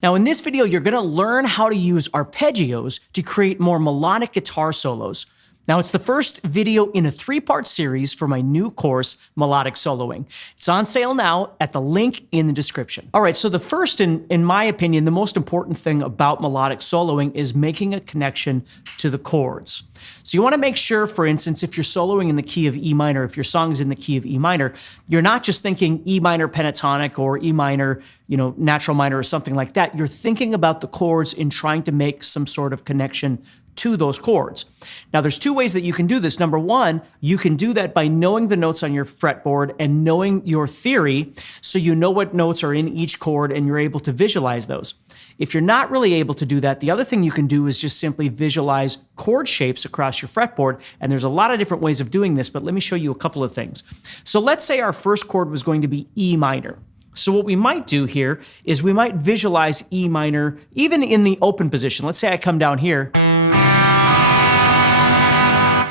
Now in this video, you're gonna learn how to use arpeggios to create more melodic guitar solos. Now it's the first video in a 3-part series for my new course, Melodic Soloing. It's on sale now at the link in the description. All right, so the first, in my opinion, the most important thing about melodic soloing is making a connection to the chords. So you wanna make sure, for instance, if you're soloing in the key of E minor, if your song is in the key of E minor, you're not just thinking E minor pentatonic or E minor, natural minor or something like that. You're thinking about the chords and trying to make some sort of connection to those chords. Now there's 2 ways that you can do this. Number 1, you can do that by knowing the notes on your fretboard and knowing your theory, so you know what notes are in each chord and you're able to visualize those. If you're not really able to do that, the other thing you can do is just simply visualize chord shapes across your fretboard, and there's a lot of different ways of doing this, but let me show you a couple of things. So let's say our first chord was going to be E minor. So what we might do here is we might visualize E minor even in the open position. Let's say I come down here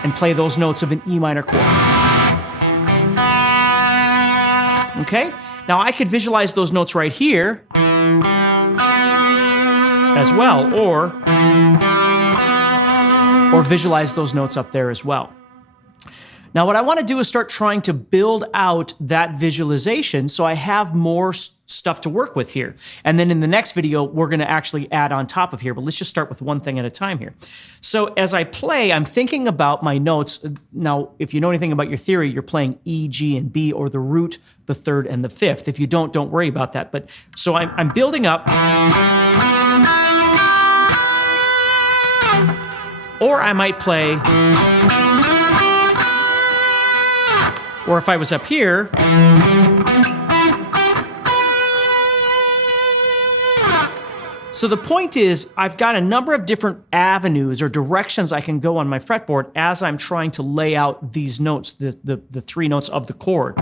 and play those notes of an E minor chord. Okay? Now I could visualize those notes right here as well, or visualize those notes up there as well. Now what I want to do is start trying to build out that visualization so I have more stuff to work with here. And then in the next video, we're going to actually add on top of here, but let's just start with one thing at a time here. So as I play, I'm thinking about my notes. Now, if you know anything about your theory, you're playing E, G, and B, or the root, the 3rd, and the 5th. If you don't worry about that. But so I'm building up. Or I might play, or if I was up here, so the point is, I've got a number of different avenues or directions I can go on my fretboard as I'm trying to lay out these notes, the 3 notes of the chord.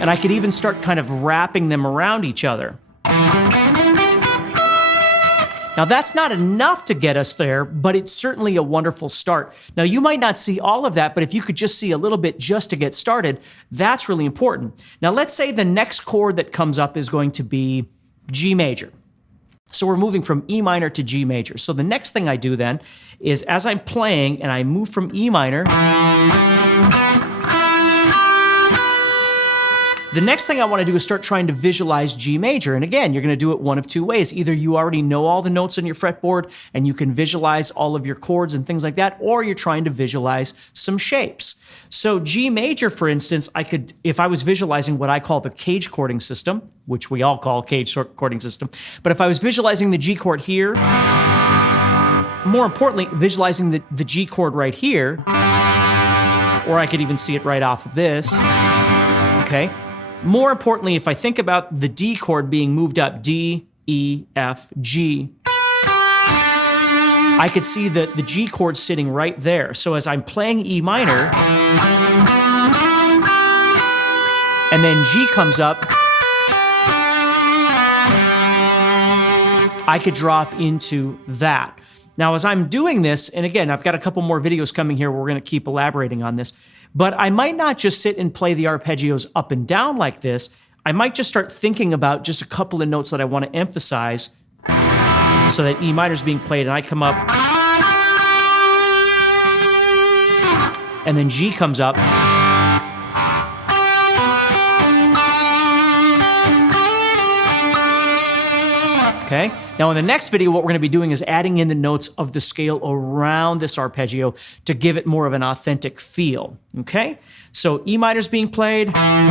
And I could even start kind of wrapping them around each other. Now that's not enough to get us there, but it's certainly a wonderful start. Now you might not see all of that, but if you could just see a little bit just to get started, that's really important. Now let's say the next chord that comes up is going to be G major. So we're moving from E minor to G major. So the next thing I do then is, as I'm playing and I move from E minor, the next thing I want to do is start trying to visualize G major. And again, you're going to do it one of 2 ways. Either you already know all the notes on your fretboard and you can visualize all of your chords and things like that, or you're trying to visualize some shapes. So G major, for instance, I could, if I was visualizing what I call the cage chording system, which we all call cage chording system, but if I was visualizing the G chord here, more importantly, visualizing the G chord right here, or I could even see it right off of this, okay? More importantly, if I think about the D chord being moved up, D, E, F, G, I could see the G chord sitting right there. So as I'm playing E minor, and then G comes up, I could drop into that. Now, as I'm doing this, and again, I've got a couple more videos coming here where we're going to keep elaborating on this, but I might not just sit and play the arpeggios up and down like this. I might just start thinking about just a couple of notes that I want to emphasize so that E minor is being played and I come up, and then G comes up, okay? Now in the next video, what we're going to be doing is adding in the notes of the scale around this arpeggio to give it more of an authentic feel, okay? So E minor is being played, and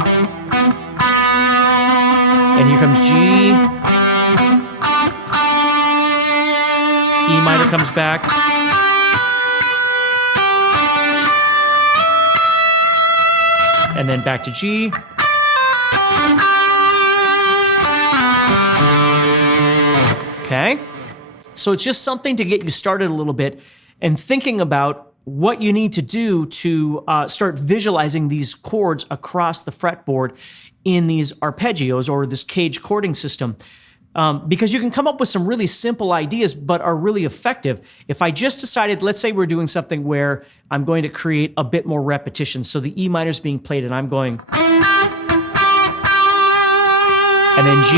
here comes G, E minor comes back, and then back to G, okay? So it's just something to get you started a little bit and thinking about what you need to do to start visualizing these chords across the fretboard in these arpeggios or this cage chording system. Because you can come up with some really simple ideas, but are really effective. If I just decided, let's say we're doing something where I'm going to create a bit more repetition. So the E minor is being played and I'm going. and then G,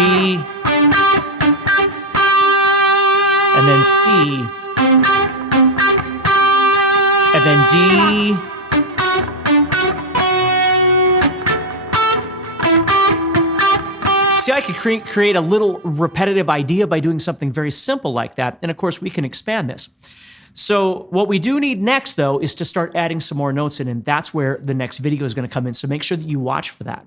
and then C, and then D, see, I could create a little repetitive idea by doing something very simple like that, and of course we can expand this. So what we do need next, though, is to start adding some more notes in, and that's where the next video is going to come in, so make sure that you watch for that.